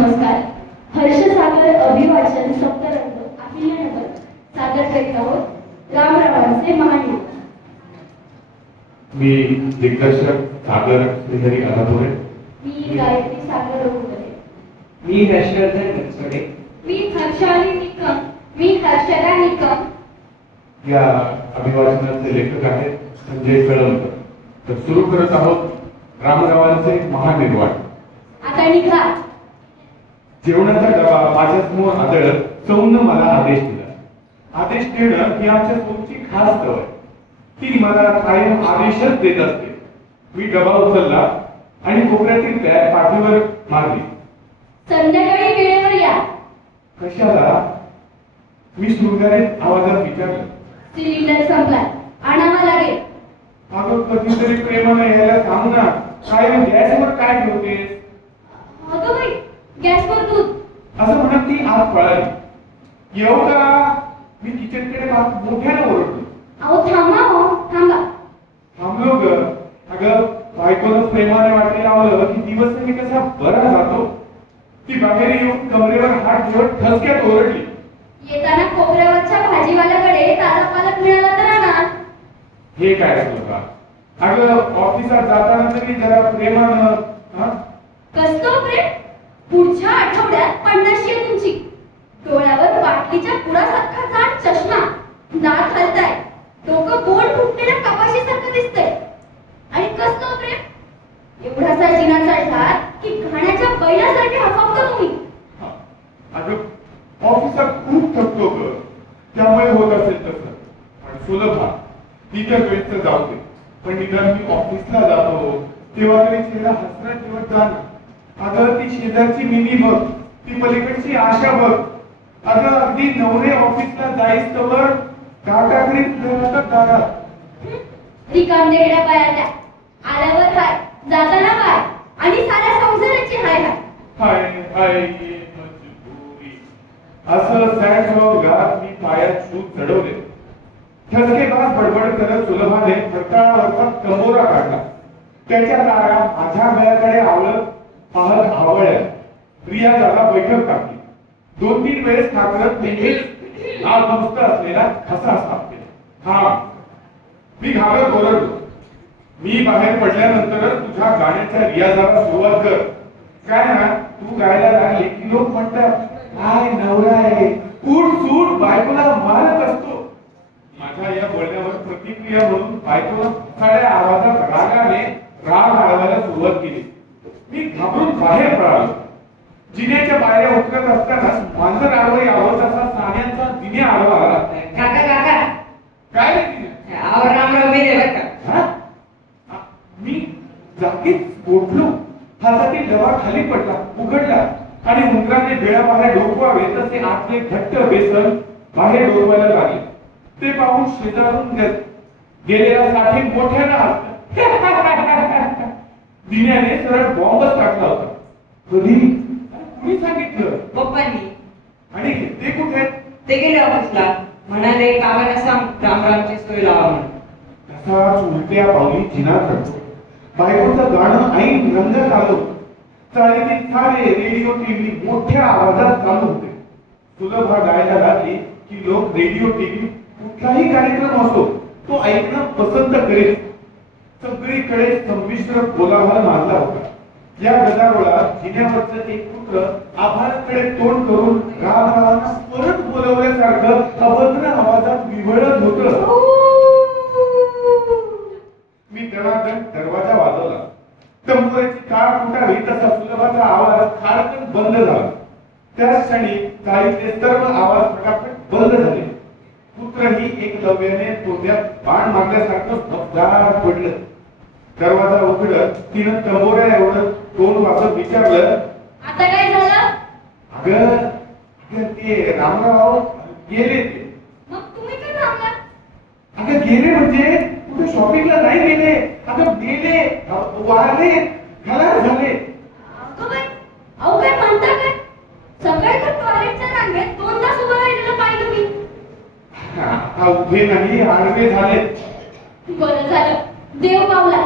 नमस्कार. हर्षसागर अभिवाचन सप्तरंग अहिल्यानगर सादर करीत आहोत रामरावांचे महान. मी दिग्दर्शक सागर श्रीहरी अलापुरे. मी गायत्री सागर रघुवरे. मी हर्षवर्धन बनसोडे. मी हर्षाली निकम. मी हर्षदा निकम. या अभिवाचनाचे लेखक आहेत संजय कळमकर. तर सुरू करत आहोत रामरावांचे महानिर्वाण. आता निघा. जेवणाचा डबा माझ्यासमोर आदळत चौनं मला आदेश दिला. आदेश देणं ही आमच्या चौची खास सवय. ती मला कायम आदेशच देत असते. मी डबा उचलला आणि कोपऱ्यातील बॅग पाठीवर मारली. संध्याकाळी वेळेवर या. कशाला? मी शृंगारीत आवाजात विचारलं. सिलेंडर संपलाय, आणावा लागेल. अगं कधीतरी प्रेमाने यायला सांग ना. कायम गॅसवर काय ठेवतेस? अगं बाई, गॅसवर दूध. असं म्हणत ती आत पळाली. येऊ का? मी किचनकडे मोठ्याने ओरडलो. अहो थांबा, हो थांबा. थांबलो ग. अगं बायकोला प्रेमाने वाटे लावलं की दिवस मी कसा बरा जातो. ती बाहेर येऊन कमरेवर हात ठेवत ठसक्यात ओरडली. येताना कोपऱ्यावरच्या भाजीवाल्याकडे ताजा पालक मिळाला तर आणा. हे काय असलं का? अगं ऑफिसात जाताना तरी जरा प्रेमानं. कसलं प्रेम? पुढच्या आठवड्यात 50 आहे तुमची. डोळ्यावर बाटलीच्या पुडासारखा जाड चष्मा. दात हलताय. डोकं गोल फुटलेल्या कपाशीसारखं दिसतंय. आणि कसलं प्रेम? एवढासा जिना चढलात की घाण्याच्या बैलासारखे हफावता तुम्ही. अगं ऑफिसात खूप थकतो ग. त्यामुळे होत असेल तसं. पण सुलभा तिच्या वेळेस तर जाऊ दे. पण निदान मी ऑफिसला जातो तेव्हा तरी चेहरा हसरा ठेवत जा ना. अगं ती शेजारची मिनी बघ. ती पलीकडची आशा बघ. अगं अगदी नवरे ऑफिसला जाईस तवर काटाकडे दारात. रिकाम देगड्या पायाल्या. आल्यावर हाय, जाताना बाय. आणि साऱ्या संसाराची हाय हाय. हाय हाय मजबुरी. असं सॅड सॉंग गात मी पायात शूज चढवले. ठसकेबाज बडबड करत सुलभाने फरकाळावरचा कंबोरा काढला. त्याच्या तारा माझ्या गळ्याकडे आवळत पाहत आवळल्या. प्रिया जागा बैठक टाकली. 2-3 वेळेस ठाकरत नेहमीच नामस्त असलेला ठसा साफ केला. हा मी घाबरत ओरडलो. मी बाहेर पडल्यानंतरच तुझ्या गाण्याच्या रियाजाला सुरुवात कर. काय ना तू गायला लागले की लोक म्हणतात काय नवरा आहे. उठ सूट बायकोला मारत असतो. माझ्या या बोलण्यावर प्रतिक्रिया म्हणून बायकोला साड्या आवाजात रागाने राग आळवायला सुरुवात केली. मी घाबरून बाहेर पळालो. जिन्याच्या पायऱ्या उतरत असताना मांजर आडवं यावं तसा सान्यांचा दिने आडवा आला. काका काका काय रे दिने? रामराव मेले बरं का? मी जागीच उठलो. हातातील डबा खाली पडला, उघडला आणि उंदराने बेळाबाहेर डोकवावे तसे आतले घट्ट बेसन बाहेर डोकवायला लागले. ते पाहून शेजारून गेलेला साठी मोठ्यानं हसला. दिन्याने सरळ बॉम्बच टाकला होता. कधी? कुणी सांगितलं? पप्पांनी. आणि ते कुठे? ते गेले ऑफिसला. म्हणाले काकाला सांग रामरावची सोय लावा म्हणून. तसाच उलट्या पावली जिना चढतो. बायकोचं गाणं ऐन रंगात आलं. चाळीतील सारे रेडिओ टीव्ही मोठ्या आवाजात चालू होते. सुलभा गायला लागली की लोक रेडिओ टीव्ही कुठलाही कार्यक्रम असो तो ऐकणं पसंत करेल. सगळीकडे संमिश्र कोलाहल माजला होता. या गदारोळात जिन्यावरचं एक पुत्र आभाळाकडे तोंड करून रामरावांना परत बोलवल्यासारखं अभद्र आवाजात विव्हळत होतं. मी दणादण दरवाजा वाजवला. तंबोऱ्याची काळ फुटावी तसा सुलभाचा आवाज खाडकन बंद झाला. त्याच क्षणी चाळीतले सर्व आवाज फटाफट बंद झाले. पुत्रही एकलव्याने तोंड्यात बाण मारल्यासारखं धबधार पडलं. दरवाजा उघडत तिनं तंबोऱ्या एवढं तोंड वाजत विचारलं, आता काय झालं? अगं ते रामराव गेले. मग तुम्ही काय थांबलात? अगं गेले म्हणजे कुठे शॉपिंगला नाही गेले. अगं गेले, वारले, खलास झाले. अगं बाई, अहो काय म्हणता काय? सकाळी तर टॉयलेटच्या रांगेत 2 तास उभं राहिलेलं पाहिलं मी. उभे नाही आडवे झाले. बरं झालं देव पावला.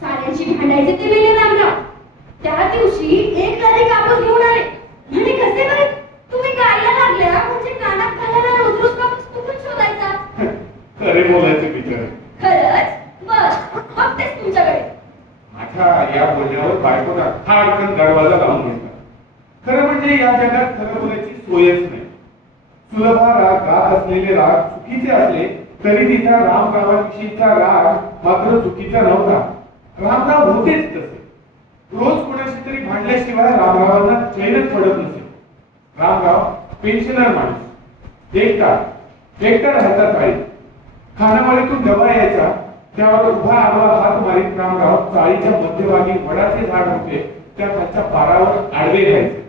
साऱ्यांशी भांडायचे ते वेळे रामराव. त्या दिवशी एक लादी कापूस घेऊन आले. म्हणे कसे बरे तुम्ही गायला लागल्या म्हणजे कानात घालायला रोज रोज कापूस कुठून शोधायचा? खरे बोलायचे बिचारे. खरंच बस बघतेच तुमच्याकडे. माझ्या या बोलण्यावर बायकोला खाडकन दरवाजा लावून घेतला. खरं म्हणजे या जगात खरं बोलायची सोयच नाही. सुलभा राग गात असलेले राग चुकीचे असले तरी तिचा रामरावांविषयीचा राग मात्र चुकीचा नव्हता. रामराव होतेच तसे. रोज कोणाशी तरी भांडल्याशिवाय रामरावांना चैनच पडत नसे. रामराव पेन्शनर माणूस, एकटा राहायचा चाळी. खानावळीतून डबा यायचा, त्यावर उभा आडवा हात मारीत रामराव चाळीच्या मध्यभागी वडाचे झाड होते त्या खालच्या पारावर आडवे घ्यायचे.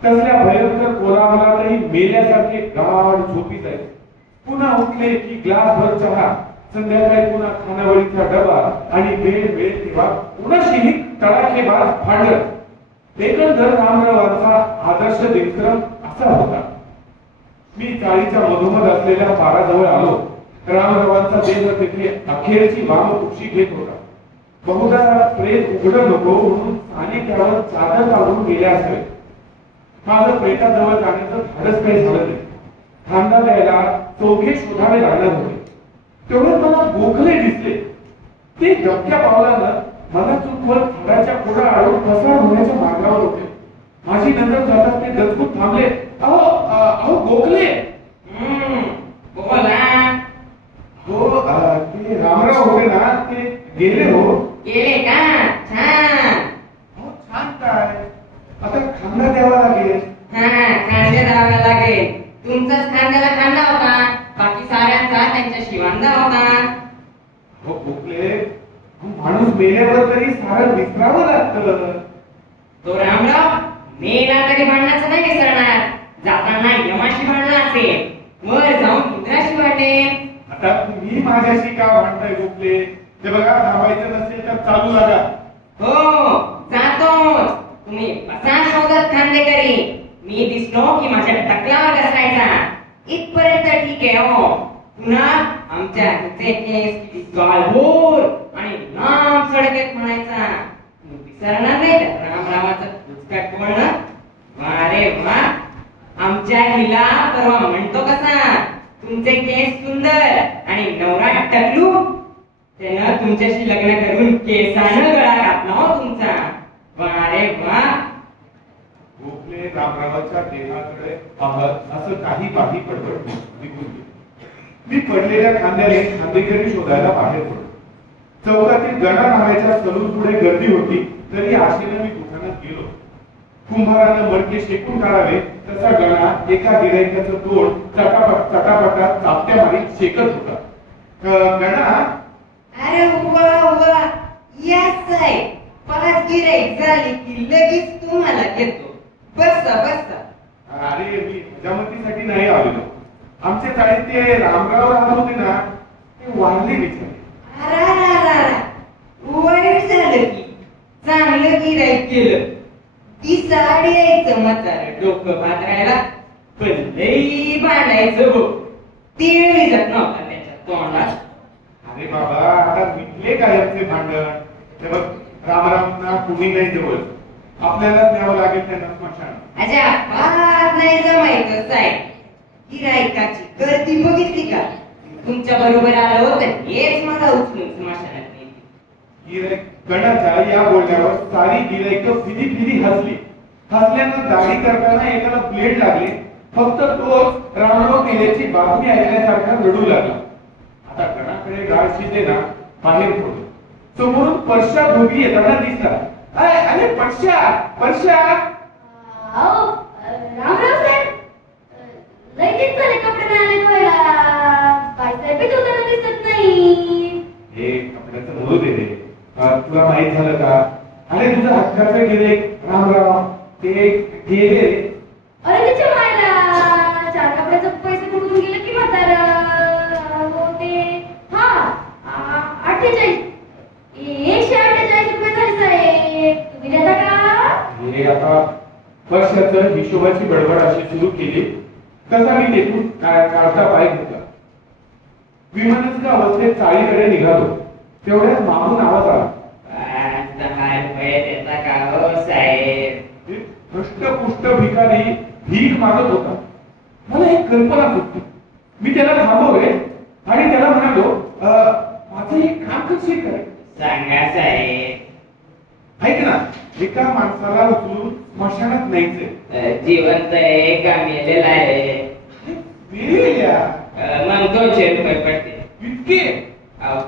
तसल्या भयंकर कोलाहलातही मेल्यासारखे गाढ झोपी जायचे. पुन्हा उठले की ग्लासभर चहा, संध्याकाळी पुन्हा खानावळीचा डबा आणि वेळ तेव्हा कुणाशीही तडाखेबाज भांडण. एकंदर रामरावांचा आदर्श दिनक्रम असा होता. मी चाळीच्या मधोमध असलेल्या पाराजवळ आलो. रामरावांचा देह तेथे अखेरची वामकुक्षी घेत होता. बहुधा प्रेत उघडं नको म्हणून आणि त्यावर चादर काढून गेल्या असावे. माझं प्रेताजवळ जाण्याचं धाडस काही झालं नाही. खांदा द्यायला चौघे शोधावे लागणार होते. तेवढ्यात मला गोखले दिसले. ते धक्क्या पावलानं मला चुकवत झाडाच्या खोडा आडून पसार होण्याच्या मार्गावर होते. माझी नजर जाताच ते दचकून थांबले. अहो गोखले. बोला. हो ते रामराव होते ना, ते गेले हो. गेले का? छान. हो छान काय, आता खांदा द्यावा लागेल. खांदे द्यावे लागेल. तुमचाच खांद्याला खांदा होता, बाकी साऱ्यांचा त्यांच्या शिवांदा होता. हो गोखले, माणूस मेल्यावर तरी सारं विसरावं लागतं. तो रामराव मेला तरी भांडणाचं नाही विसरणार. जाताना यमाशी भांडला असेल, वर जाऊन इंद्राशी वाटेल. आता तुम्ही माझ्याशी का भांडताय गोखले? ते बघा, थांबायचं नसेल तर चालू लागा. हो जातोच. तुम्ही बसा शोधत खांदेकरी. मी दिसलो की माझ्या टकलावर घासायचा. इथपर्यंत ठीक आहे. हो पुन्हा आमच्या केस गालभोर आणि लांब सडकेत म्हणायचा. विसरणार नाही रामरावाचं पुस्तक बोलणं. वारे वा, आमच्या हिला परवा म्हणतो कसा, तुमचे केस सुंदर आणि नवरा टकलू. त्यानं तुमच्याशी लग्न करून केसानं गळा कापला हो तुमचा. वारे वा. गोखले रामरावाच्या देहाकडे पाहत असं काही बडबड निघून गेले. मी पडलेल्या खांद्याने खांदेकरी शोधायला बाहेर पडलो. चौकातील गणा नावाच्या सलून पुढे गर्दी होती, तरी आशेने मी दुकानात गेलो. कुंभारानं मडके शेकून काढावे तसा गणा एका गिराईकाचं तोंड चटापटात चापट्या मारीत शेकत होता. गणा, अरे उभा याच आहे. 5 गिराईक झाली की लगेच तुम्हाला घेतो. बसा. अरे मी हजामतीसाठी नाही आलेलो. आमच्या चाळीत ते रामराव राहत होते ना, ते वारले बिचारे. वाईट झालं की चांगलं गिराईक केलं. ती साडी यायचं म्हातारं डोकं पात्रायला, पण लई भांडायचं हो. तिळी जात नव्हता त्याच्या तोंडात. अरे बाबा, आता मिटले काय यांचे भांडण? ते बघ, रामरावना कुणी नाही जवळ. आपल्यालाच न्यावं लागेल त्यांना स्मशान. अजाबात नाही जमायचं साहेब. गिराईकाची गर्दी बघितली का? तुमच्या बरोबर आलं होतं, हेच मला उचलून स्मशानात नेली. गणाच्या या बोलण्यावर सारी गिराईक फिरी हसली. हसल्यानं दाढी करताना एकाला ब्लेड लागले. फक्त तोच रामराव गेल्याची बातमी ऐकल्यासारखा रडू लागला. आता गणाकडे गाळ शिंदे ना बाहेर पडलो. समोरून परशा धोबी येताना दिसला. अरे परशा. रामराव साहेब, लगेच झाले कपडे मिळाले धुवायला. बाईसाहेब धुताना दिसत नाही. हे कपड्याचं बोलू दे रे. तुला माहित झालं का? अरे तुझं हक्काचे गिराईक रामराव ते गेले. अरे तिच्या मायला 4 कपड्याचे पैसे कुठून गेले की म्हातारा? हो ते 48 148 रुपये झाले साहेब. तुम्ही देता का? हे आता वर्षाचं हिशोबाची बडबड अशी सुरू केली. तसा मी तेथून काढता पाय घेतला. विमानाच्या अवस्थेत चाळीकडे निघालो. तेवढ्यात मागून आवाज आला. 10 रुपये देता भिकारी भीक मागत होता. मला एक कल्पना सुचली. मी त्याला थांबवले आणि त्याला म्हणालो, माझं एक काम कशी काय? सांगा साहेब. ऐक ना, एका माणसाला उचलून स्मशानात न्यायचंय. जिवंत आहे का मेलेला आहे? मेलेल्या. मग 200 रुपये पडते. इतके?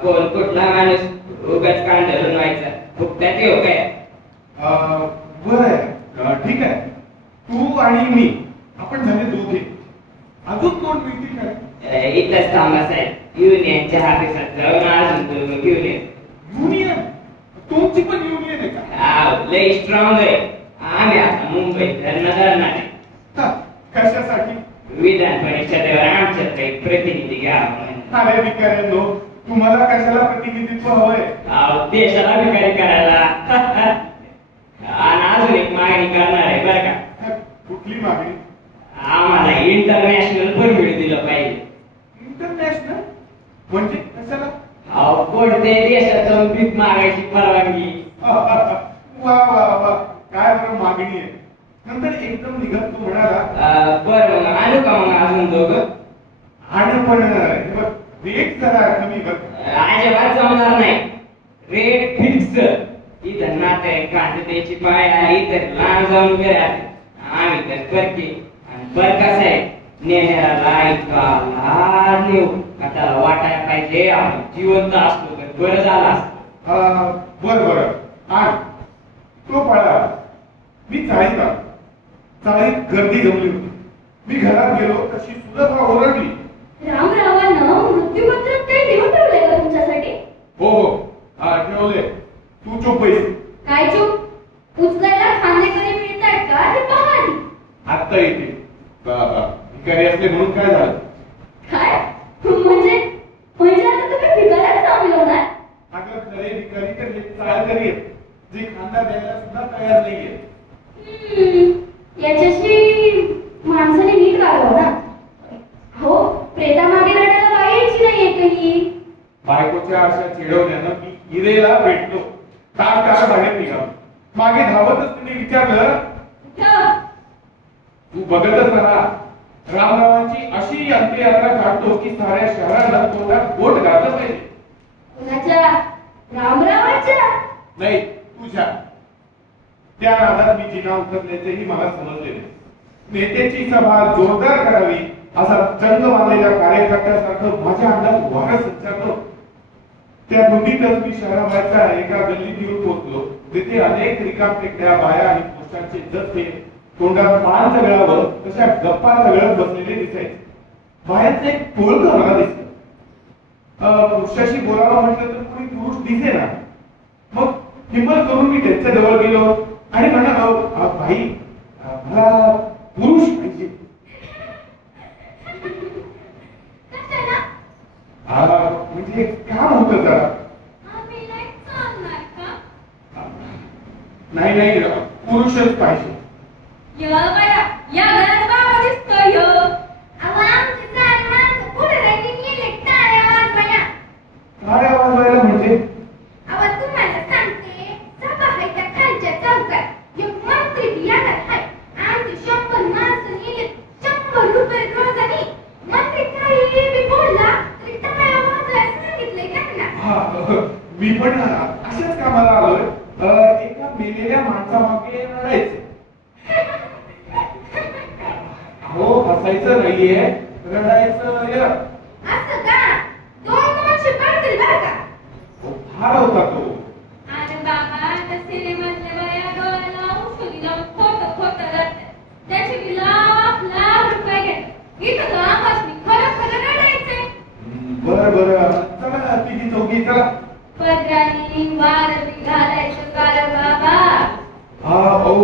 कोण कुठला माणूस उगाच कांदळून व्हायचा? फुकटात येऊ काय? बरं आहे, ठीक आहे. तू आणि मी आपण झाले दोघे. अजून कोण मिळतील काय? इथंच थांबा साहेब. युनियनच्या ऑफिसात जाऊन अजून घेऊन ये. युनियन? तुमची पण युनियन आहे का? लय स्ट्रॉंग आहे. आम्ही आता मुंबईत धरणार आहे. कशासाठी? विधान परिषदेवर आमच्यात काही प्रतिनिधी घ्या. अरे भिकाऱ्यांनो, तुम्हाला कशाला प्रतिनिधित्व हवंय? देशाला भिकारी करायला. आणि अजून एक मागणी करणार आहे बरं का. कुठली मागणी? आम्हाला इंटरनॅशनल परमिट दिलं पाहिजे. इंटरनॅशनल म्हणजे कशाला? कोणत्याही देशातून भीक मागायची परवानगी. वा वा वा, काय बरं मागणी आहे. नंतर एकदम निघत तो म्हणाला, बरं मग आणू का मग अजून दोघं? आणि पण रेट जरा कमी कर. अजिबात जमणार नाही. Rate fix. इथं नाते कांदे द्यायची पाय आहे, तर लांब जाऊन उभे राहते. आम्ही तर करते. आणि बरं कसं आहे, नेहराला इतका नेऊ आता वाटायला पाहिजे आपण जिवंत असतो तर बरं झालं असतं. बर बर. आण तो पळा. मी चाळीत आलो. चाळीत गर्दी जमली होती. मी घरात गेलो तशी सुलभा ओरडली, रामरावानं मृत्यूपत्रात काही लिहून ठेवलंय का तुमच्यासाठी? हो हो ठेवले. तू चुप बैस. काय चूक? उचलायला खांदेकरी मिळतात का ते पहा आधी. आत्ता येते. भिकारी असले म्हणून काय झालं? काय म्हणजे आता तुम्ही भिकाऱ्यात सामील होणार? अगं खरे भिकारी तर हे चाळकरी आहेत, जे खांदा द्यायला सुद्धा तयार नाहीये. याच्याशी माणसाने नीट वागावं ना. हो, प्रेतामागे रडायला बाईची नाहीये काही. बायकोच्या अशा चिडवण्यानं मी इरेला भेटलो. तार बाहेर निघालो. मागे धावतच तिने विचारलं, तू बघतच राहा. रामरावांची अशी अंत्ययात्रा काढतो की साऱ्या शहराला तोंडात बोट घातलं पाहिजे. कुणाच्या? रामरावांच्या? नाही, तुझ्या. त्या नादात मी जिना उतरल्याचेही मला समजले नाही. नेत्याची सभा जोरदार करावी असा चंग बांधलेल्या कार्यकर्त्यासारखं माझ्या अंगात वारं संचारलं. त्या धुंदीतच मी शहराबाहेरच्या एका गल्लीत येऊन पोहोचलो. तिथे अनेक रिकामटेकड्या बाया आणि पुरुषांचे जत्थे तोंडात पान चगळावर तशा गप्पा चगळत बसलेले दिसायचे. बाहेरचं एक टोळकं मला दिसलं. पुरुषाशी बोलावं म्हटलं तर कोणी पुरुष दिसे ना. मग हिंमत करून मी त्यांच्या जवळ गेलो आणि म्हणालो, भाई मला पुरुष पाहिजे. म्हणजे काम होतं जरा. नाही पुरुषच पाहिजे. काय आवाज व्हायला म्हणजे? तुम्हाला सांगते, सभा आहे त्या खालच्या चौकात एक मंत्री बियाणार आहे. आमचे 100 माणसं नेले, 100 रुपये रोजानी. मंत्री काही बी बोलला तरी टाळ्या वाजवायला सांगितलंय त्यांना. मी पण अशाच कामाला आलोय. एका मेलेल्या माणसामागे रडायचं. हो, हसायचं नाहीये, रडायचं. असं का? 200 पडतील बरं का? फार होता तो. अरे बाबा, त्या सिनेमातल्या बाया डोळ्याला औषधी लावून खोटं रडतात. त्याचे लाख रुपये घेतात. इथं तर आकाशनी खरं रडायचंय. बरं चला तिघी चौघी चला. पदरानी वारली घालायचं काल बाबा. हो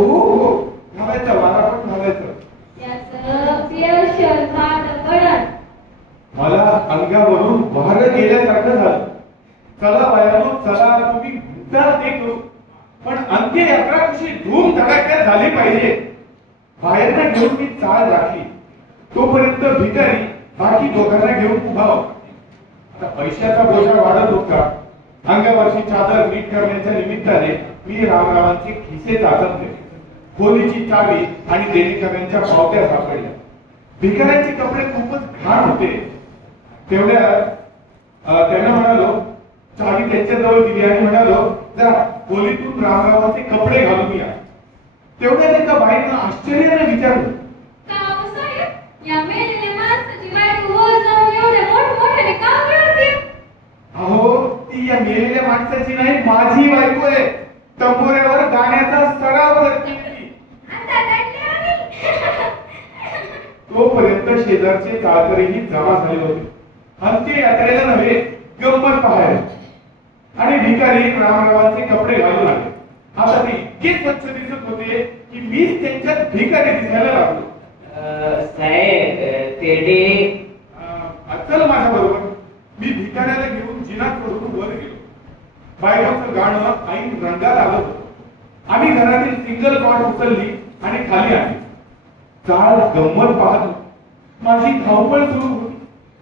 घालायचं, वारा पण घालायचं. त्याचं पेशल भात पडत. मला अंगावरून वारं गेल्यासारखं झालं. चला बायानो, चला तुम्ही मुद्दा ते करू, पण अंत्ययात्रा कशी धूम धडाक्यात झाली पाहिजे. बाहेरनं घेऊन मी चाल राखली. तोपर्यंत भिकारी बाकी दोघांना घेऊन उभा होता. आता पैशाचा बोजा वाढत होता. अंगावरची चादर नीट करण्याच्या निमित्ताने मी रामरावांचे खिसे चाचपले. खोलीची चावी आणि देणेकऱ्यांच्या पावत्या सापडल्या. भिकाऱ्यांचे कपडे खूपच घाण होते. तेवढ्या त्यांना म्हणालो, चावी त्यांच्याजवळ दिली आणि म्हणालो, जा खोलीतून रामरावाचे कपडे घालून या. तेवढ्यात एका बाईनं आश्चर्याने विचारलं, या मेलेल्या माणसाची बायको वर जाऊन एवढ्या मोठमोठ्याने का रडते? अहो, ती या मेलेल्या माणसाची नाही, माझी बायको आहे. तंबोऱ्यावर गाण्याचा सराव करते. आता रडले आम्ही. तोपर्यंत शेजारचे चाळकरीही जमा झाले होते. अंत्ययात्रेला नव्हे, गंमत पाहायला. आणि भिकारी रामरावांचे कपडे घालून आले. आता ते इतके स्वच्छ दिसत होते की मीच त्यांच्यात भिकारी दिसायला लागलो. साहेब तेरडे चल माझ्या बरोबर. मी भिकाऱ्याला घेऊन जिनात चढून वर गेलो. बायकोचं गाणं ऐन रंगात आलं होतं. आम्ही घरातील सिंगल कॉट उचलली आणि खाली आली. चाळ गंमत पाहत माझी धावपळ सुरू होती.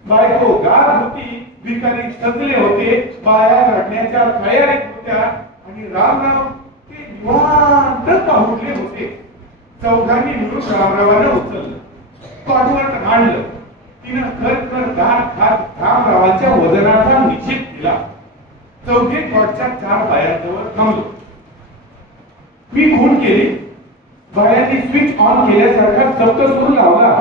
बायको गात होती, भिकारी सजले होते, बाया रडण्याच्या तयारीत होत्या आणि रामराव ते निवांत पाहुडले होते. चौघांनी मिळून रामरावानं उचललं, पाठवत आणलं. तिनं खर गात खात रामरावांच्या वजनाचा निश्चित केला. चौघे कॉटच्या 4 बायांजवळ थांबलो. मी खून केली. बायांनी स्विच ऑन केल्यासारखा सप्तसूर लावला.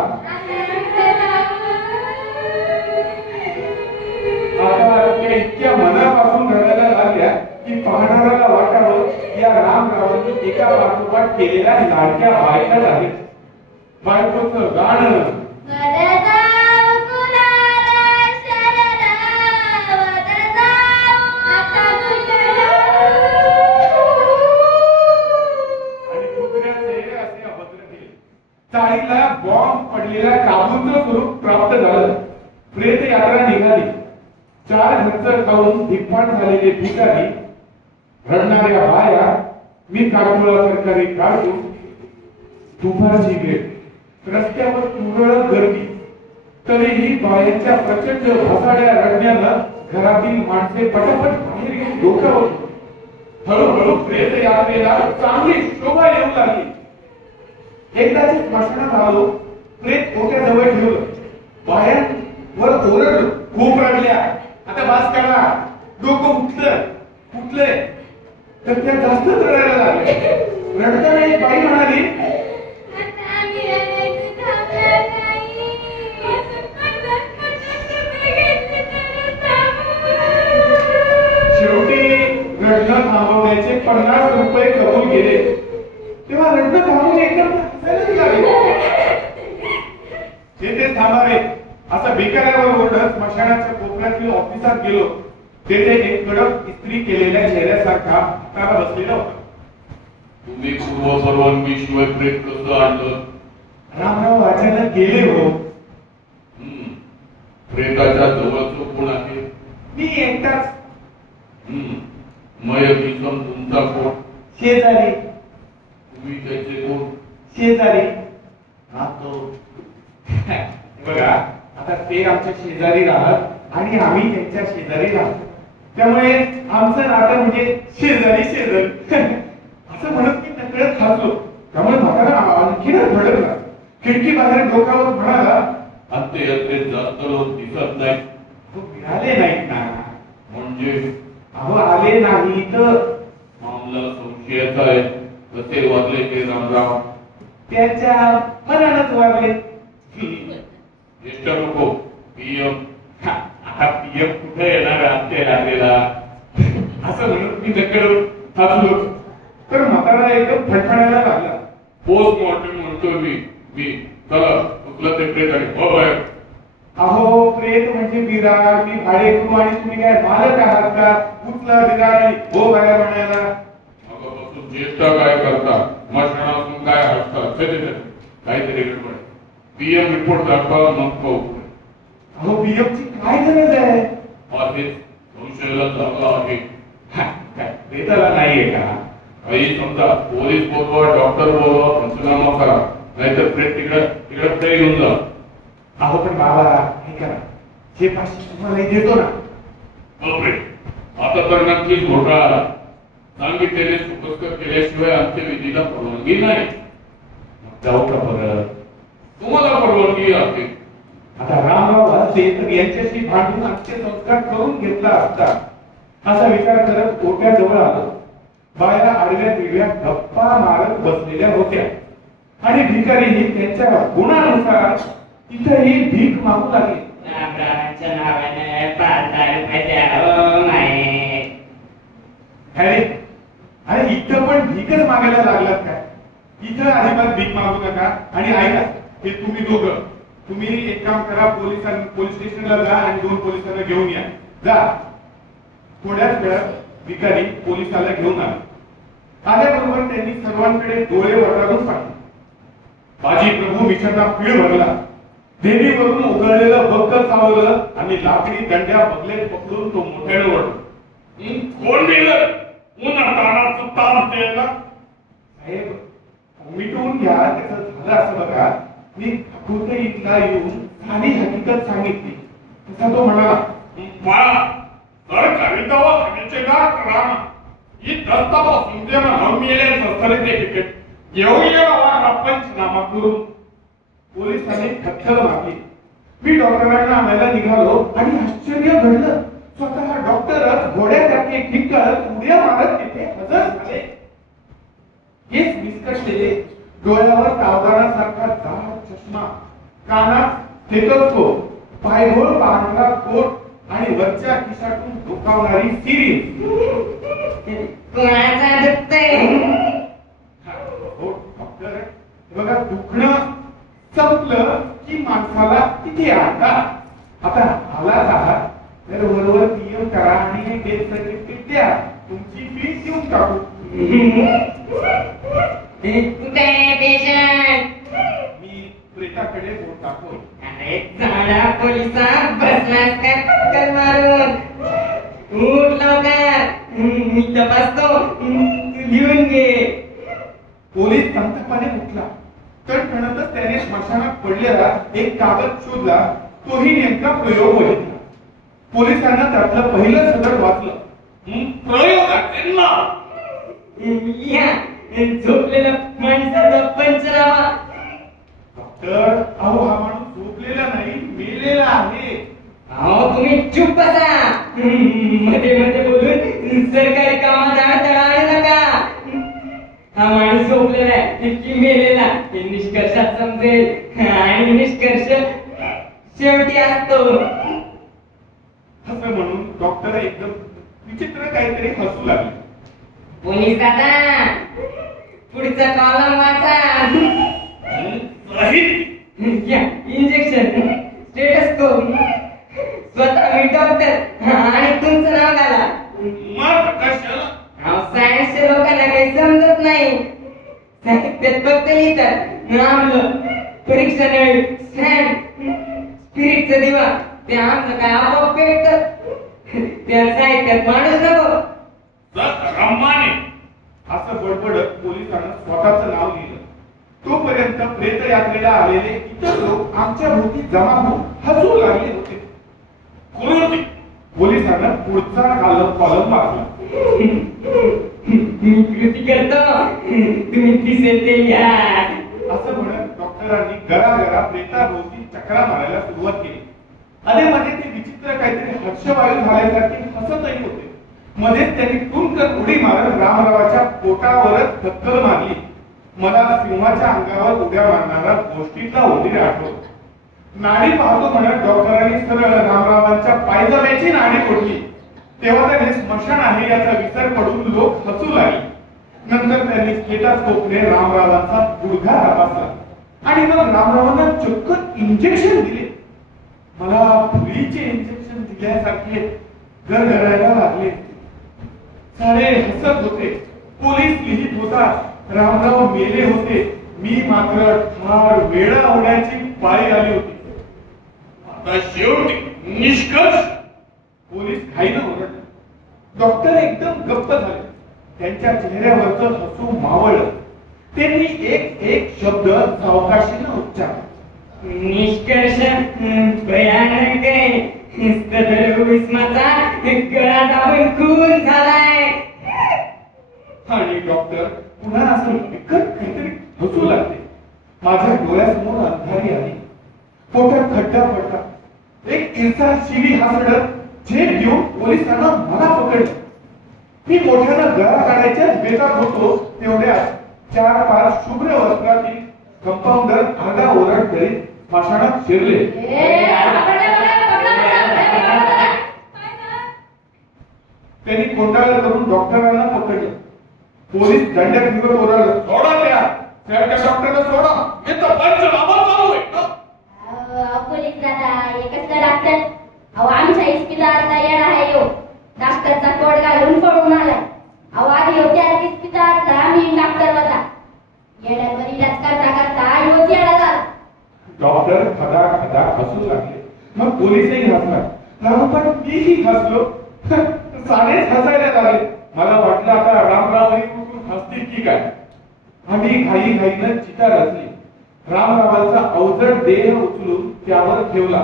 आता त्या इतक्या मनापासून रडायला लागल्या की पाहणाऱ्याला वाटावं या रामरावांनी एका पाठोपाठ केलेल्या लाडक्या बायकाच आहेत. बायकोचं गाणं, चाळीला बॉम्ब पडलेल्या काबूलचं स्वरूप प्राप्त झालं. प्रेत यात्रा निघाली. 4 घरचं खाऊन धिप्पाट झालेले भिकारी, रडणाऱ्या बाया, मी काटोळा सरकारी काढून. दुपारची वेळ, रस्त्यावर तुरळक गर्दी. तरीही बायांच्या प्रचंड भसाड्या रडण्यानं घरातील माणसे पटापट बाहेर येऊन डोक्यावर. हळूहळू प्रेत यात्रेला चांगली शोभा येऊ लागली. एकदाच स्मशानात आलो. प्रेत डोक्याजवळ ठेवलं. बायांवर ओरडलो, खूप रडल्या. आता बास करा. डोकं उठलंय तर त्या जास्तच रडायला लागल्या. रडताना एक बाई म्हणाली, शेवटी रडणं थांबवण्याचे 50 रुपये कबूल केले. तेव्हा रडणं थांबून एकदम तेथे थांबा रे असं भिकाऱ्यावर ओरडत स्मशानाच्या कोपऱ्यातील ऑफिसात गेलो. तेथे एक कडक इस्त्री केलेल्या चेहऱ्यासारखा तारा बसलेला होता. तुम्ही पूर्व परवानगी शिवाय प्रेत कसं आणलं? रामराव अचानक गेले हो. प्रेताच्या जवळचं कोण आहे? मी एकटाच. मयकिसन तुमचा कोण? शेजारी. तुम्ही त्याचे कोण? शेजारी. हा तो बघा, आता ते आमच्या शेजारी राहत आणि आम्ही त्यांच्या शेजारी राहतो. त्यामुळे आमचं नातं म्हणजे शेजारी असं म्हणत मी नकळत हसलो. त्यामुळे म्हातारा आणखीनच भडकला. खिडकी बाहेर डोक्यावर म्हणाला, अंत्ययात्रेत जास्त लोक दिसत नाही. मिळाले नाहीत ना. म्हणजे अहो आले नाही तर मामला संशयाचा आहे. कसे वागले ते रामराव? त्याच्या मनानच वागले. ज्येष्ठ नको पीएम. आता पीएम कुठे येणार अंत्ययात्रेला असं म्हणून मी नकळत हसलो. तर म्हातारा एकदम फडफडायला लागला. पोस्टमॉर्टम म्हणतोय मी चला उचला ते प्रेत आणि अहो प्रेत म्हणजे बिराड. मी भाडेकरू आणि तुम्ही काय मालक आहात का? उचला बिराड आणि हो बाहेर म्हणायला. मगापासून ज्येष्ठ काय करता? मशानातून काय हसतात? काहीतरी गडबड. पीएम रिपोर्ट दाखवा मग पाहू. अहो पीएमची काय गरज आहे? आधीच संशयाला चांगला आहे. काय प्रेताला नाहीये का? काही समजा पोलीस बोलवा, डॉक्टर बोलवा, पंचनामा करा. नाहीतर प्रेत तिकडे घेऊन जा. अहो पण बाबा हे करा, हे 500 तुम्हाला देतो ना. बापरे, आता तर नक्कीच घोटाळा. सांगितलेले सुपस्कर केल्याशिवाय अंत्यविधीला परवानगी नाही. जाऊ का परत? तुम्हाला परवानगी आहे. आता रामराव असते तर यांच्याशी भांडून अंत्यसंस्कार करून घेतला असता असा विचार करत ओट्याजवळ आलो. बाया आडव्या तिडव्या गप्पा मारत बसलेल्या होत्या आणि भिकारीही त्यांच्या गुणानुसार तिथेही भीक मागू लागले. रामरावांच्या नावाने 5,000 रुपये द्या माये. अरे इथं पण भीकच मागायला लागलात काय? इथं अजिबात भीक मागू नका. आणि ऐका, हे तुम्ही दोघं तुम्ही एक काम करा, पोलीस स्टेशनला जा आणि 2 पोलिसांना घेऊन या. जा. थोड्याच वेळात भिकारी पोलिसाला घेऊन आल्याबरोबर त्यांनी सर्वांकडे डोळे वटारून पाहिले. बाजी प्रभू मिशाचा पीळ भरला. देवीवरून उघडलेलं बक्क चावलं आणि लाकडी दंड्या बगलेत पकडून तो मोठ्याने ओरडला. कोण दिलं पुन्हा तानाचं ताप द्यायला? साहेब, मिटवून घ्या. त्याचं झालं असं बघा, मी ठाकूरच्या इथला येऊन सारी हकीकत सांगितली. तसा तो म्हणाला, बाळा सरकारी दवाखान्याचे डॉक्टर ही दस्तापासून दे ना मेल्याचं सर्टिफिकेट घेऊया पंचनामा करून. पोलिसांनी थक्कल मारली. मी डॉक्टरांना आणायला निघालो आणि आश्चर्य घडलं. स्वतः डॉक्टरच घोड्यासारखे खिंकत उड्या मारत तिथे हजर झाले. हेच विस्कटलेले, डोळ्यावर तावदारासारखा जाड चष्मा, कानात स्टेथोस्कोप, पायघोळ पांढरा कोट आणि वरच्या खिशातून डोकावणारी सिरीज. कोणाचा दुखतंय? हो डॉक्टर, बघा दुखणं संपलं की माणसाला तिथे आणतात. आता आलाच आहात तर वरवर पीएम करा आणि डेथ सर्टिफिकेट द्या. तुमची फीस देऊन टाकू. कुठे पेशंट? मी प्रेताकडे बोट टाकतो. अरे झाडा पोलिसा बसलास काय पटकन मारून? उठ लवकर, मी तपासतो, तू लिहून घे. पोलीस संतापाने उठला. तडफडतच त्याने स्मशानात पडलेला एक कागद शोधला. तोही नेमका प्रयोग बघितला. पोलिसांना त्यातलं पहिलं सदर वाचलं. प्रयोगाचे नाव झोपलेला माणसाचा पंचनामा. डॉक्टर, अहो हा माणूस झोपलेला नाही, मेलेला आहे. अहो तुम्ही चुप बसा. मध्ये मध्ये बोलून सरकारी कामात अडथळा आणू नका. हा माणूस झोपलेला आहे की मेलेला हे निष्कर्षात समजेल आणि निष्कर्ष शेवटी असतो. असं म्हणून डॉक्टर एकदम विचित्र काहीतरी हसू लागले. पोलीस दादा, पुढचा कॉलम वाचा. इंजेक्शन, स्टेटस्कोप, स्वतः मी डॉक्टर आणि तुमचं नाव घाला. मग कशाला? सायन्सच्या लोकांना काही समजत नाही. साहित्यात फक्त लिहितात नामलं, परीक्षा नळी, स्टँड, स्पिरिटचा दिवा. ते आमचं काय आपोआप पेटत. त्या साहित्यात माणूस नको. रम्माने असं बडबडत पोलिसांना स्वतःचं नाव लिहिलं. तोपर्यंत प्रेत यात्रेला आलेले इतर लोक आमच्या भोवती जमा होऊन हसू लागले होते. कुरुती पोलिसांना पुढचा कॉलम वाचला. मी कृती करतो, तुम्ही दिसेल ते लिहा. असं म्हणत डॉक्टरांनी गरागरा प्रेताभोवती चक्रा मारायला सुरुवात केली. अरे मध्ये ते विचित्र काहीतरी हर्षवायू झाल्यासारखे हसतही होते. मध्येच त्यांनी टुनकन उडी मारत रामरावाच्या पोटावरच थक्कल मारली. मला सिंहाच्या अंगावर उड्या मारणारा गोष्टीतला उंदीर आठवला. नाडी पाहतो म्हणत डॉक्टरांनी सरळ रामरावांच्या पायजम्याची नाडी फोडली. तेव्हा त्याने स्मशान आहे याचा विचार पडून लोक हसू लागले. नंतर त्यांनी स्टेथोस्कोपने रामरावांचा गुडघा तपासला आणि मग रामरावांना चक्क इंजेक्शन दिले. मला फुलीचे इंजेक्शन दिल्यासारखे गरगरायला लागले. सारे हसत होते. पोलीस लिहित होता रामराव मेले होते. मी मात्र फार वेळा होण्याची पाळी आली होती. आता शेवटी निष्कर्ष. पोलीस घाईनं ओरडले. डॉक्टर एकदम गप्प झाले. त्यांच्या चेहऱ्यावरचं हसू मावळलं. त्यांनी एक एक शब्द सावकाशीनं उच्चारला. निष्कर्ष भयानक आहे. सदर उस्माचा गळा दाबून खून झालाय. आणि डॉक्टर पुन्हा असं विकट काहीतरी हसू लागले. माझ्या डोळ्यासमोर अंधारी आली, पोटात खड्डा पडला. एक इन्सान शिवी हासडत झेप घेऊन पोलिसांना मला पकडलं. मी मोठ्यानं गळा काढायच्या बेतात होतो तेवढ्यात 4-5 शुभ्र वस्त्रातील कंपाऊंडर आरडा ओरड करीत स्मशानात शिरले. त्यांनी कोंडाळा करून डॉक्टरांना पकडलं. पोलीस दंड्यात फिरत ओरडलं, सोडा त्या डॉक्टरला सोडा, हे तर पंचनामा चालू आहे. पोलीस दादा एकच तर डॉक्टर, अहो आमच्या इस्पितळातला येणा आहे यो, डॉक्टरचा कोट घालून पळून आलाय. अहो आधी होत्या इस्पितळातला मी डॉक्टर होता, येण्यावर इलाज करता करता योच येडा झाला. डॉक्टर खदा खदा हसू लागले. मग पोलीसही हसला, लागोपाठ मीही हसलो. सारेच हसायला लागले. मला वाटलं आता रामराव हसतील की काय. आम्ही घाई घाईनं चिता रचली. रामरावांचा अवजड देह उचलून त्यावर ठेवला.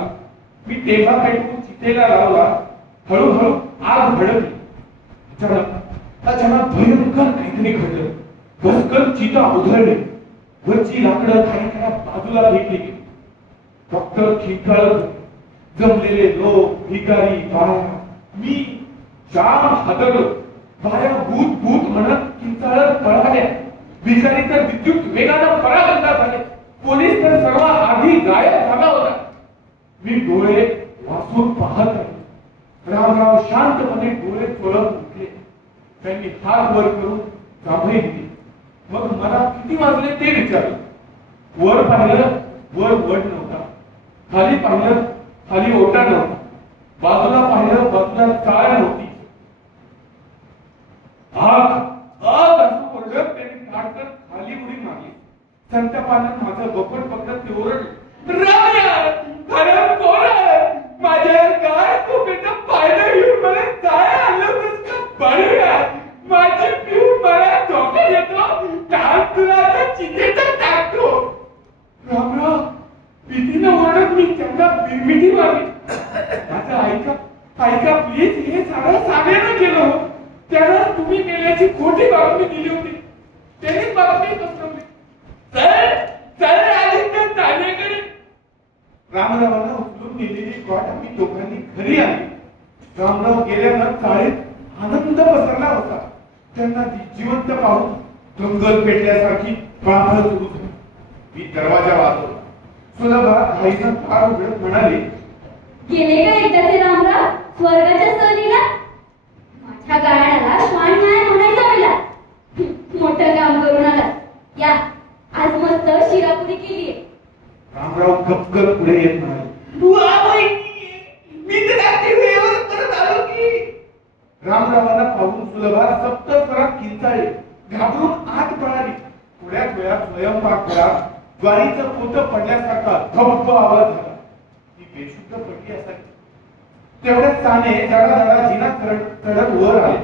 मी टेबा पेटवून चितेला लावला. हळूहळू आग भडकली. अचानक भयंकर काहीतरी घडलं. भस्कन चिता उधळली. वरची लाकडं काही बाजूला फेकली गेली. डॉक्टर खिंकाळत होते. जमलेले लोक, भिकारी, बाया, मी जाम हादरलो. बाया भूत भूत म्हणत किंचाळत पळाल्या. भिकारी तर विद्युत वेगानं परागंदा झाले. पोलीस तर सर्व आधी गायब झाला होता. मी डोळे वाचून पाहत आहे. रामराव शांतपणे डोळे चोळत उठले. त्यांनी हात वर करून जांभई दिली. मग मला किती वाजले ते विचारलं. वर पाहिलं, वर वड नव्हता. खाली पाहिलं, खाली ओटा नव्हता. बाजूला पाहिलं, बाजूला चाळ नव्हती. आग आग असं ओरडत त्यांनी काढत खाली उडी मारली. संतापानं माझं बपट पकडत ते ओरडले, माझ्या काय खोक्याचं पाहिलं घेऊन मला काय आलं माझी पिऊन मला धोका देतो. टाक तुला आता चितेचा टाकतो. रामराव भीतीनं ओरडत मी त्यांना बिरमिठी मारली. आता ऐका प्लीज, हे सारं सागेनं केलं. त्याला तुम्ही मेल्याची खोटी बातमी दिली होती. त्यांनी बातमी पसरवली. चल आदित्य चालेकडे. रामरावांना उचलून नेलेली कॉट आम्ही दोघांनी घरी आली. रामराव गेल्यानं चाळीत आनंद पसरला होता. त्यांना जिवंत पाहून दंगल पेटल्यासारखी पळापळ सुरू झाली. मी दरवाजा वाजवला. सुलभा घाईनं फार उघडत म्हणाली, गेले का एकदा ते रामराव स्वर्गाच्या सहलीला? माझ्या गाण्याला श्वान नाही म्हणायचा मला. मोठं काम करून आला. या आज मस्त शिरापुरी केलीये. रामराव गपकन पुढे येत म्हणाले, मी तर रात्री वेळेवर परत आलो की. रामरावांना पाहून सुलभा सप्त स्वरात किंचाळली. घाबरून आत पळाली. थोड्याच वेळात स्वयंपाकघरात ज्वारीचं पोतं पडल्यासारखा धबधब आवाज झाला. ती बेशुद्ध पडली असावी. तेवढ्यात साने जरा जिना चढत वर आले.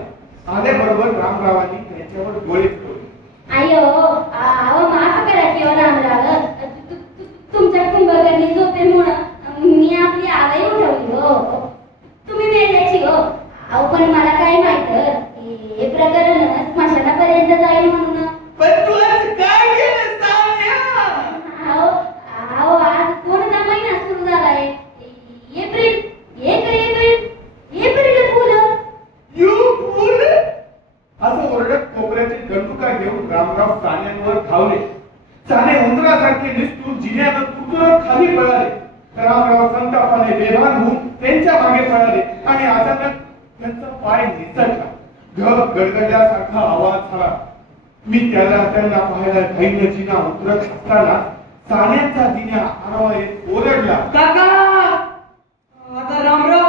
आल्याबरोबर रामरावांनी त्यांच्यावर डोळे फिरवले. आयो आव माफ करा की रामराव, तुमच्या कुंभकर्णी झोपेमुळे मी आपली आवाई उठवली हो. तुम्ही मेल्याची हो. अहो पण मला काय माहित हे प्रकरण स्मशानापर्यंत जाईल म्हणून. पण तू आज काय केलं सान्या? अहो आज कोणता महिना सुरू झालाय? एप्रिल. April fool. असं ओरडत कोपऱ्याचे दंडुका घेऊन रामराव सान्यांवर धावले. साने उंदरासारखे निसटून जिन्यानं तुटून खाली पळाले. रामराव संतापाने बेभान होऊन त्यांच्या मागे पळाले आणि अचानक त्यांचा पाय निसटला. ढग गडगडल्यासारखा आवाज झाला. मी त्यांना पाहायला घाईनं जिना उतरत असताना सान्यांचा जिन्या आरवा येत ओरडला, काका आता रामराव